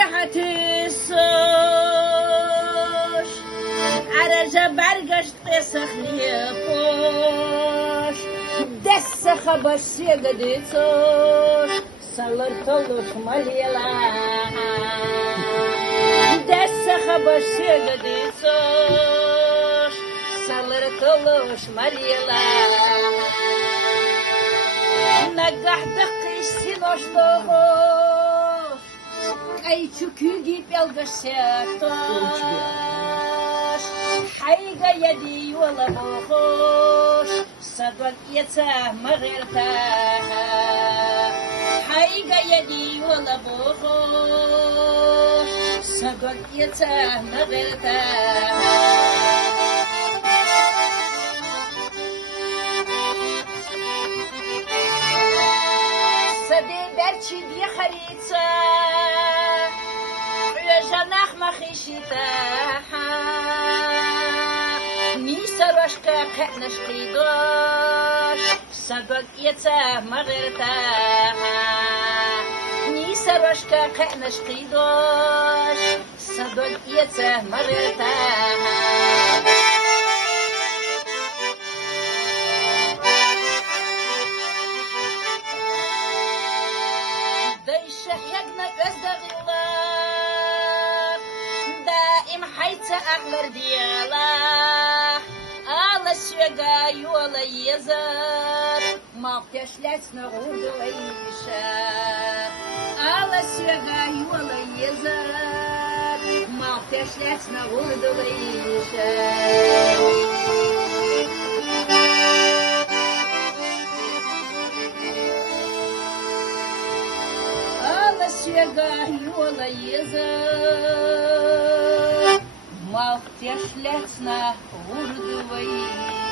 حتیسش عرج برگشت قصخنی پوش دست خبشی گدیسش سالر تلوش ملیلا دست خبشی گدیسش سالر تلوش ملیلا نگه دقیش سینوش دوش ای چکوگی بلگشتش حیگا یدی ولا بخوش صدق يتاه مغيرتاه حيقا يدي ولا بخوش صدق يتاه مغيرتاه سدي برشي دي خريطة جناح مخيشتها نيسا رشكا قعنش قيدوش صدق يتاه مغيرتها نيسا رشكا قعنش قيدوش صدق يتاه مغيرتها أغلر ديالا على الشقا يولا يزر ما بتشلت نغود ويشا على الشقا يولا يزر ما بتشلت نغود ويشا على الشقا يولا يزر ما بتشلتنا غرد ويشا